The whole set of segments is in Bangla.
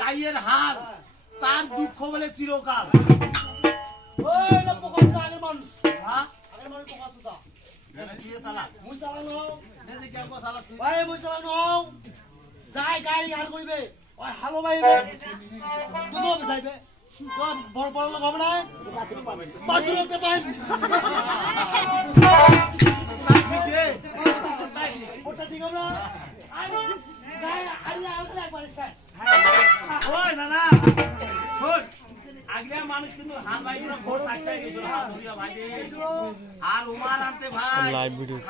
গাইয়ের হাল তার দুঃখ বলে চিরকাল। যাই গাড়ি আর করিবে হালো বাইবে দুটো যাইবে বড় বড় লোক হবে না 500 টাকা পাই ওটা ঠিক হবে না গাড়ি আইলে আউলে একবারে শেষ। ওই দাদা শোন, আগলে মানুষ কিন্তু হাল বাইরে ভোর 4টায় গেছিল হাল ধরিয়া বাইরে আর উমার আনতে ভাই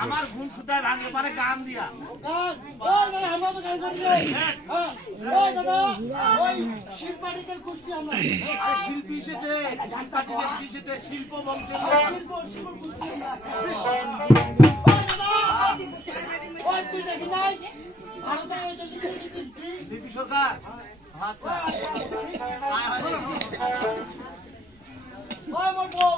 আমার ঘুম সুতায় ভাঙে পারে গান দিয়া গান ওই মানে আমরা তো গান করি রে। ওই দাদা ওই শিল্পাটিকের গোষ্ঠী আমরা। আরে শিল্পী সেটে শিল্পাটিকের কি সেটে শিল্প বংশের শিল্প গোষ্ঠী আমরা। ওই দাদা ওই তুই দেখি নাই ভারতের ওই দিবি সরকার। আচ্ছা ওই মোর বউ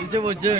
নিচে বসছে